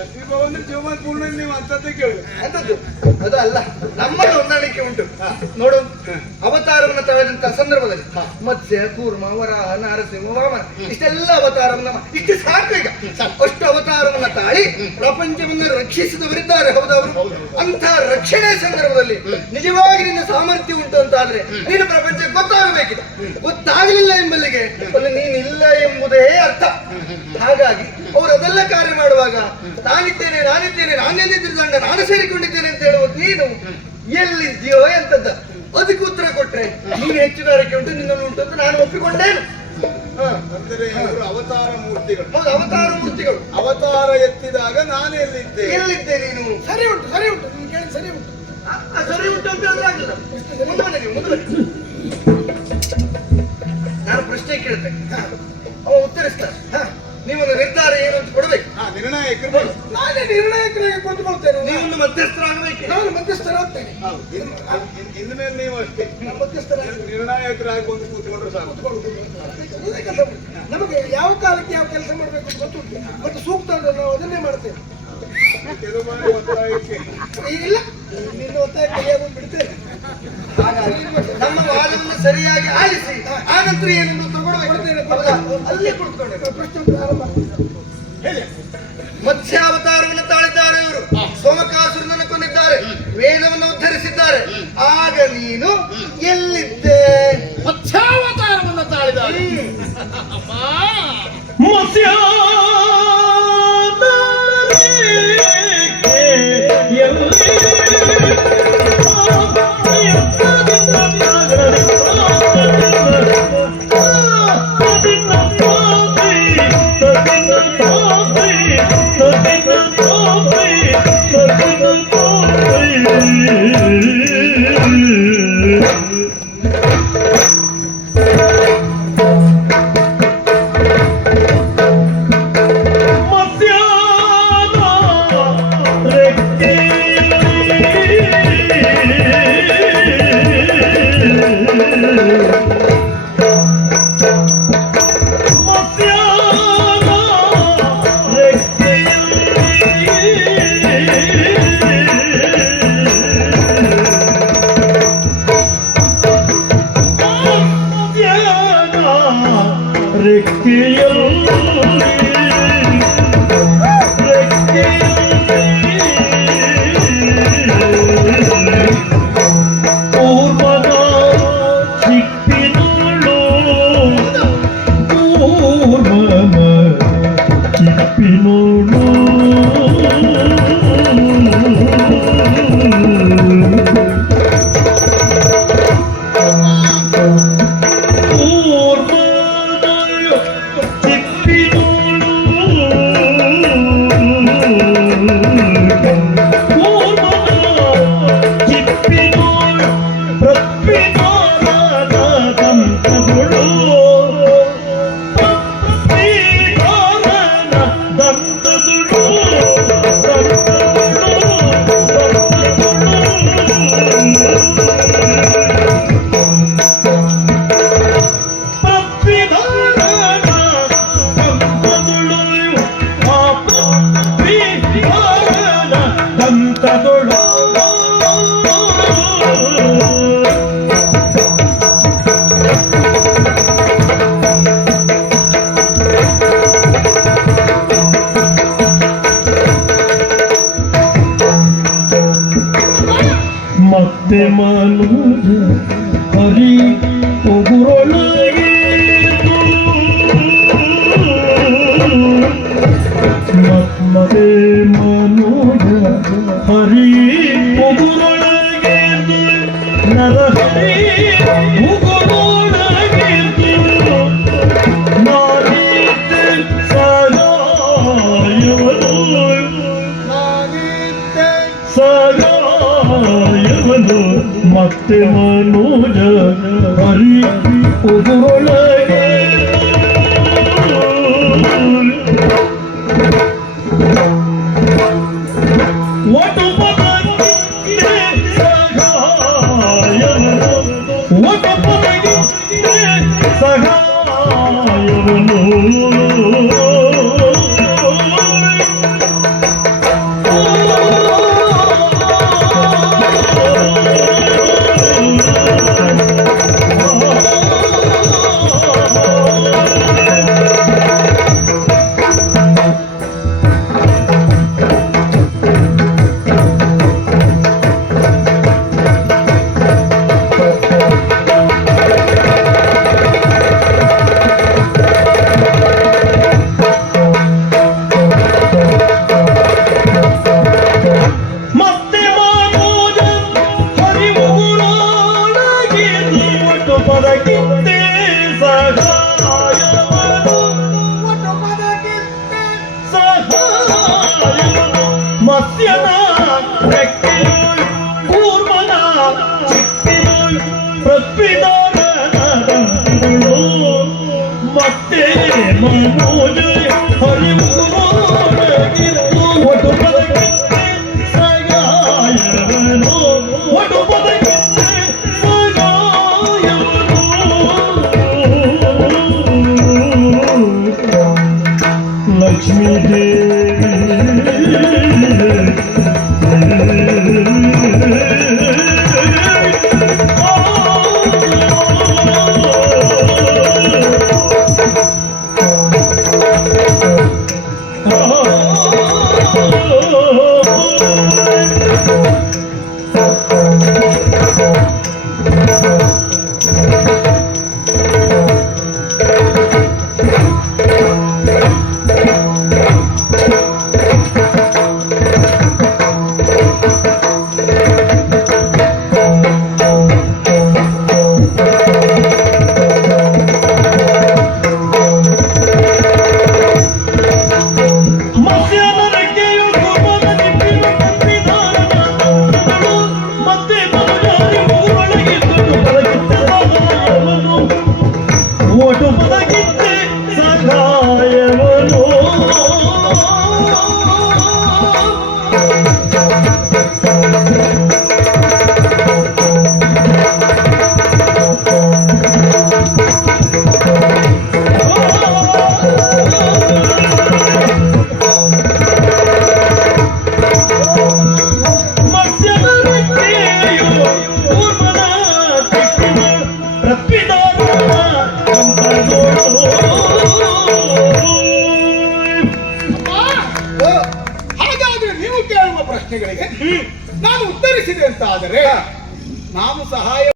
ಶಶಿಭವನ್ ಜೀವನ ಪೂರ್ಣ ನೀವು ಅಂತದ್ದೇ ಕೇಳಿ ಅಂತದ್ದು ಅದು ಅಲ್ಲ, ನಮ್ಮಲ್ಲಿ ಹೊಂದಾಣಿಕೆ ಉಂಟು. ನೋಡು, ಅವತಾರವನ್ನು ತಳೆದಂತಹ ಸಂದರ್ಭದಲ್ಲಿ ಮತ್ಸ್ಯ, ಕೂರ್ಮ, ವರಾಹ, ನಾರಸಿಂಹ, ವಾಮನ ಇಷ್ಟೆಲ್ಲ ಅವತಾರವನ್ನ ಇಷ್ಟು ಸಾಕು. ಈಗ ಅಷ್ಟು ಅವತಾರವನ್ನ ತಾಳಿ ಪ್ರಪಂಚವನ್ನು ರಕ್ಷಿಸಿದವರಿದ್ದಾರೆ, ಹೌದವರು. ಅಂತ ರಕ್ಷಣೆ ಸಂದರ್ಭದಲ್ಲಿ ನಿಜವಾಗಿ ನಿನ್ನ ಸಾಮರ್ಥ್ಯ ಉಂಟು ಅಂತ ಆದ್ರೆ ನೀನು ಪ್ರಪಂಚಕ್ಕೆ ಗೊತ್ತಾಗಬೇಕಿದೆ. ಗೊತ್ತಾಗಲಿಲ್ಲ ಎಂಬಲ್ಲಿಗೆ ಅಲ್ಲಿ ನೀನಿಲ್ಲ ಎಂಬುದೇ ಅರ್ಥ. ಹಾಗಾಗಿ ಅವರು ಅದೆಲ್ಲ ಕಾರ್ಯ ಮಾಡುವಾಗ ನಾನಿದ್ದೇನೆ ನಾನೆಲ್ಲಿದ್ದ ದಂಡ ನಾನು ಸೇರಿಕೊಂಡಿದ್ದೇನೆ ಅಂತ ಹೇಳುವುದು ನೀನು ಎಲ್ಲಿದ್ಯೋ ಎಂತದ್ದ ಅದಕ್ಕೆ ಉತ್ತರ ಕೊಟ್ರೆ ನೀನು ಹೆಚ್ಚುಗಾರಿಕೆ ಉಂಟು, ನಿನ್ನನ್ನು ಉಂಟು ಅಂತ ನಾನು ಒಪ್ಪಿಕೊಂಡೇನು. ಅಂದರೆ ಇವರು ಅವತಾರ ಮೂರ್ತಿಗಳು. ಹೌದು, ಅವತಾರ ಮೂರ್ತಿಗಳು. ಅವತಾರ ಎತ್ತಿದಾಗ ನಾನು ಎಲ್ಲಿದ್ದೆ ನೀನು? ಸರಿ ಉಂಟು ನೀನು ಕೇಳಿ ಸರಿ ಉಂಟು. ಸರಿ ಉಂಟು ಅಂತ ಹೇಳಿದ್ರೆ ಆಗಲಿಲ್ಲ. ಮುಂದೆ ನಾನು ಪ್ರಶ್ನೆ ಕೇಳ್ತೇನೆ, ಅವ ಉತ್ತರಿಸ್ತಾರೆ. ನೀವೊಂದು ನಿರ್ಧಾರ ಏನು ಅಂತ ಕೊಡ್ಬೇಕು. ನಿರ್ಣಾಯಕರು ನಾನೇ ನಿರ್ಣಾಯಕರಾಗಿ ಕೊಂಡುಕೊಳ್ತೇನೆ. ನೀವೊಂದು ಮಧ್ಯಸ್ಥರಾಗಬೇಕು. ನಾನು ಮಧ್ಯಸ್ಥರಾಗ್ತೇನೆ. ಇನ್ನು ಮೇಲೆ ನೀವು ಅಷ್ಟೇ ನಿರ್ಣಾಯಕರಾಗಿ ಒಂದು ಕೂತ್ಕೊಂಡ್ರೆ ಸಾಕು. ನಮಗೆ ಯಾವ ಕಾಲಕ್ಕೆ ಯಾವ ಕೆಲಸ ಮಾಡಬೇಕು ಅಂತ ಗೊತ್ತುಂಟು, ಮತ್ತು ಸೂಕ್ತ ಅಂದ್ರೆ ನಾವು ಅದನ್ನೇ ಮಾಡ್ತೇವೆ. ಕೆಲವು ಬಾರಿ ಒತ್ತಾಯಕ್ಕೆ ಇಲ್ಲ, ನಿನ್ನ ಒತ್ತಾಯ ಕೈಯಾಗೊಂಡು ಬಿಡ್ತೇನೆ. ಹಾಗಾಗಿ ನಮ್ಮ ವಾದವನ್ನು ಸರಿಯಾಗಿ ಆಲಿಸಿ ಆನಂತರ ಏನನ್ನು ತಗೊಳ್ಬೇಕು. ಅಲ್ಲೇ ಕುಳಿತುಕೊಂಡೆ ಪ್ರಶ್ನೆ ಪ್ರಾರಂಭ. ಹೇಳಿ. ಮತ್ಸ್ಯಾವತಾರವನ್ನು ತಾಳಿದ್ದಾರೆ ಇವರು, ಸೋಮಕಾಸುರನನ್ನು ಕೊಂದಿದ್ದಾರೆ, ವೇದವನ್ನು ಉದ್ಧರಿಸಿದ್ದಾರೆ. ಆಗ ನೀನು ಎಲ್ಲಿದ್ದೆ? ಮತ್ಸ್ಯಾವತಾರವನ್ನು ತಾಳಿದ್ದಾರೆ. ಮತ್ತೆ ಮನುಜ ಹರಿ ಉಗುರೊಳಗೆ ಮತ್ತೆ ಮನುಜ ಹರಿ ಉಗುರೊಳಗೆ ನರಹರಿ ಉಗುರೊಳಗೆ ನಾನಿದ್ದೆ ಸಗಾಯವನು ಸಗಾಯವನು ಮತ್ತೆ ಮನುಜ ಹರಿ ಉಗುರೊಳಗೆ ಪ್ರತ್ಪಿದಾರನಾದಂತಿರುಳು ಮತ್ತೆ ಮನೋಜ ಹರಿವುಗಿದ್ದು ಒಟ್ಟು ಪದಕ್ಕೆ ಸಗಾಯವನು ಒಟ್ಟು ಪದಕ್ಕೆ ಸಗಾಯವನು ಲಕ್ಷ್ಮೀ ಒಟ್ಟು ಪದಕ್ಕಿಂತೆ ಸಗಾಯವನು ಹಾಗಾದ್ರೆ ನೀವು ಕೇಳುವ ಪ್ರಶ್ನೆಗಳಿಗೆ ನಾನು ಉತ್ತರಿಸಿದೆ ಅಂತ ಆದರೆ ನಾನು ಸಹಾಯ